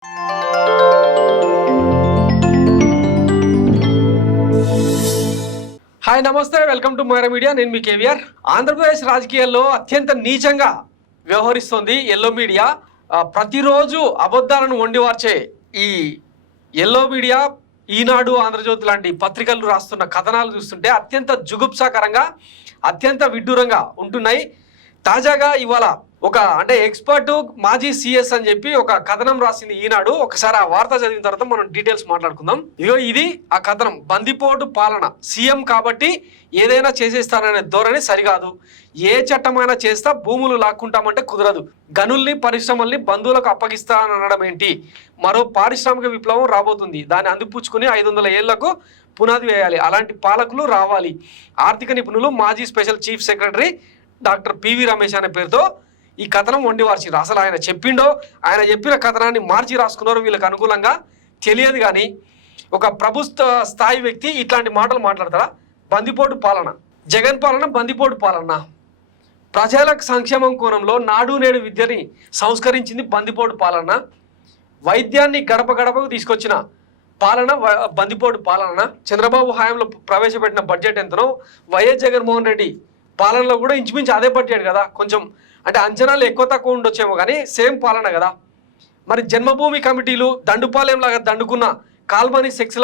Hi నమస్తే, welcome to Myra Media. నేను మీ కేవీఆర్. ఆంధ్రప్రదేశ్ రాజకీయాల్లో అత్యంత నీచంగా వ్యవహరిస్తోంది ఎల్లో మీడియా. ప్రతిరోజు అబద్ధాలను వండివార్చే ఈ ఎల్లో మీడియా, ఈనాడు, ఆంధ్రజ్యోతి లాంటి పత్రికలు రాస్తున్న కథనాలు చూస్తుంటే అత్యంత జుగుప్సాకరంగా, అత్యంత విడ్డూరంగా ఉంటున్నాయి. తాజాగా ఇవాళ ఒక ఎక్స్పర్ట్ మాజీ సిఎస్ అని చెప్పి ఒక కథనం రాసింది ఈనాడు. ఒకసారి ఆ వార్త చదివిన తర్వాత మనం డీటెయిల్స్ మాట్లాడుకుందాం. ఇది ఆ కథనం. బందిపోటు పాలన, సీఎం కాబట్టి ఏదైనా చేసేస్తాననే ధోరణి సరికాదు. ఏ చట్టమైనా చేస్తా, భూములు లాక్కుంటామంటే కుదరదు. గనుల్ని, పరిశ్రమల్ని బంధువులకు అప్పగిస్తానడం ఏంటి? మరో పారిశ్రామిక విప్లవం రాబోతుంది. దాన్ని అందిపుచ్చుకుని 500 ఏళ్లకు పునాది వేయాలి. అలాంటి పాలకులు రావాలి. ఆర్థిక నిపుణులు, మాజీ special chief secretary doctor PV Ramesh అనే పేరుతో ఈ కథనం వండివార్చిరు. అసలు ఆయన చెప్పిండో, ఆయన చెప్పిన కథనాన్ని మార్చి రాసుకున్నారో వీళ్ళకి అనుకూలంగా తెలియదు. కానీ ఒక ప్రభుత్వ స్థాయి వ్యక్తి ఇట్లాంటి మాటలు మాట్లాడతారా? బందిపోటు పాలన, జగన్ పాలన బందిపోటు పాలన. ప్రజల సంక్షేమం కోణంలో నాడు నేడు విద్యని సంస్కరించింది బందిపోటు పాలన. వైద్యాన్ని గడప గడపకు తీసుకొచ్చిన పాలన బందిపోటు పాలన. చంద్రబాబు హయాంలో ప్రవేశపెట్టిన బడ్జెట్ ఎంతనో వైఎస్ జగన్మోహన్ రెడ్డి పాలనలో కూడా ఇంచుమించు అదే బడ్జెట్ కదా. కొంచెం అంచనాలు ఎక్కువ తక్కువ ఉండొచ్చేమో కానీ సేమ్ పాలన కదా. మరి జన్మభూమి కమిటీలు దండుపాలెం లాగా దండుకున్న కాల్మనీ సెక్స్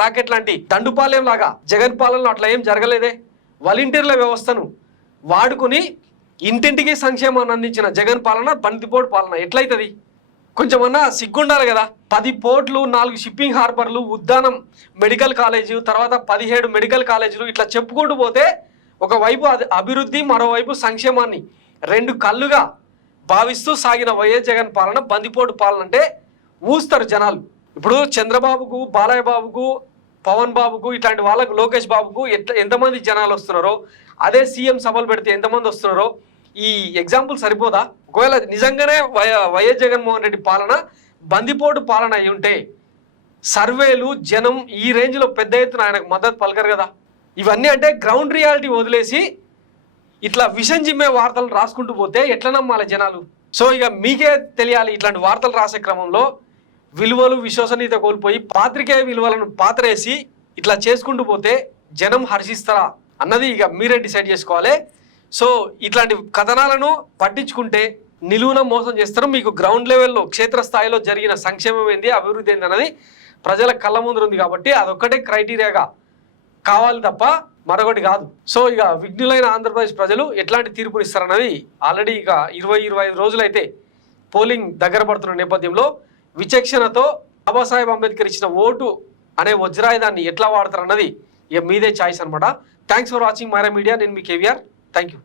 రాకెట్ లాంటి దండుపాలెం లాగా జగన్ పాలనలో అట్లా ఏం జరగలేదే. వాలంటీర్ల వ్యవస్థను వాడుకుని ఇంటింటికి సంక్షేమాన్ని అందించిన జగన్ పాలన బందిపోటు పాలన ఎట్లయితుంది? కొంచెమన్నా సిగ్గుండాలి కదా. 10 పోర్ట్లు, 4 షిప్పింగ్ హార్బర్లు, ఉద్దానం మెడికల్ కాలేజీ, తర్వాత 17 మెడికల్ కాలేజీలు, ఇట్లా చెప్పుకుంటూ పోతే ఒకవైపు అభివృద్ధి, మరోవైపు సంక్షేమాన్ని రెండు కళ్ళుగా భావిస్తూ సాగిన వైఎస్ జగన్ పాలన బందిపోటు పాలన అంటే ఊస్తారు జనాలు. ఇప్పుడు చంద్రబాబుకు, బాలయ్య బాబుకు, పవన్ బాబుకు, ఇట్లాంటి వాళ్ళకు, లోకేష్ బాబుకు ఎంతమంది జనాలు వస్తున్నారో, అదే సీఎం సభలు పెడితే ఎంతమంది వస్తున్నారో ఈ ఎగ్జాంపుల్ సరిపోదా? ఒకవేళ నిజంగానే వైఎస్ జగన్మోహన్ రెడ్డి పాలన బందిపోటు పాలన అయి ఉంటే సర్వేలు, జనం ఈ రేంజ్లో పెద్ద ఎత్తున ఆయనకు మద్దతు పలకరు కదా. ఇవన్నీ గ్రౌండ్ రియాలిటీ వదిలేసి ఇట్లా విషం జిమ్మే వార్తలు రాసుకుంటూ పోతే ఎట్లా నమ్మాలి జనాలు? సో ఇక మీకే తెలియాలి. ఇట్లాంటి వార్తలు రాసే క్రమంలో విలువలు, విశ్వసనీయత కోల్పోయి పాత్రికేయ విలువలను పాతరేసి ఇట్లా చేసుకుంటూ పోతే జనం హర్షిస్తారా అన్నది ఇక మీరే డిసైడ్ చేసుకోవాలి. సో ఇట్లాంటి కథనాలను పట్టించుకుంటే నిలువున మోసం చేస్తారు. మీకు గ్రౌండ్ లెవెల్లో, క్షేత్రస్థాయిలో జరిగిన సంక్షేమం ఏంది, అభివృద్ధి ఏంది అన్నది ప్రజల కళ్ళ ముందు ఉంది కాబట్టి అదొక్కటే క్రైటీరియాగా కావాలి తప్ప మరొకటి కాదు. సో ఇక విఘ్నులైన ఆంధ్రప్రదేశ్ ప్రజలు ఎట్లాంటి తీర్పునిస్తారన్నది ఆల్రెడీ ఇక 20-25 రోజులైతే పోలింగ్ దగ్గర పడుతున్న నేపథ్యంలో విచక్షణతో బాబాసాహెబ్ అంబేద్కర్ ఇచ్చిన ఓటు అనే వజ్రాయుధాన్ని ఎట్లా వాడతారన్నది ఇక మీదే ఛాయిస్ అనమాట. Thanks for watching Myra Media. నేను మీ కేవీఆర్. Thank you.